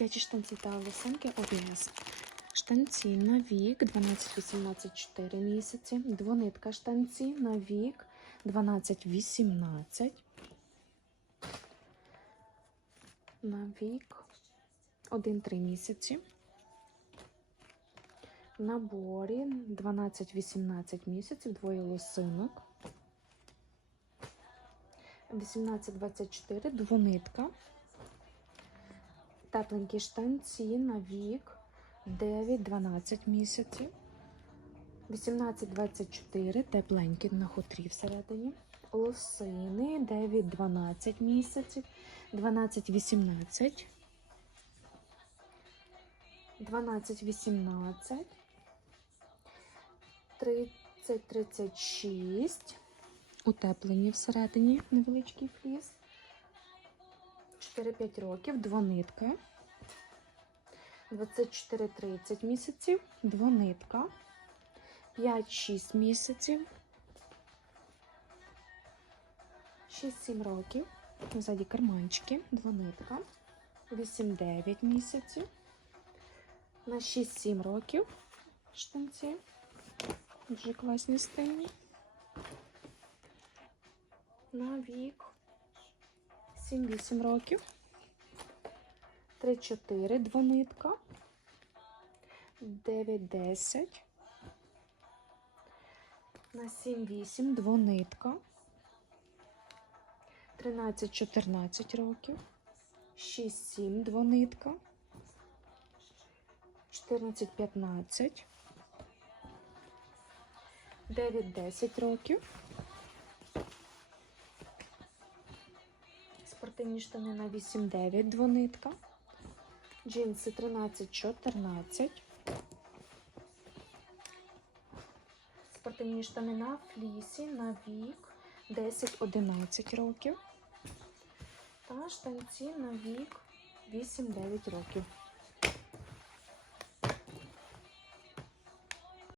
Дитячі штанці та лосинки ОВС. Штанці на вік 12-18-4 місяці. Двонитка штанці на вік 12-18. На вік 1-3 місяці. Наборі 12-18 місяців, двоє лосинок. 18-24, двонитка. Тепленькі штанці на вік 9-12 місяців. 18-24, тепленькі на хутрі всередині. Лосини 9-12 місяців. 12-18. 12-18. 30-36. Утеплені всередині невеличкий фліс. 4-5 років, двонитка. 24-30 місяців, двонитка. 5-6 місяців. 6-7 років. Ззаді карманчики, двонитка. 8-9 місяців. На 6-7 років штанці. Дуже класні стильні. На вік 7-8 років. 3-4 двонитка. 9-10. На 7-8 двонитка. 13-14 років. 6-7 двонитка. 14-15. 9-10 років. Спортивні штани на 8-9 двонитка. Джинси 13-14. Спортивні штани на флісі на вік 10-11 років. Та штанці на вік 8-9 років.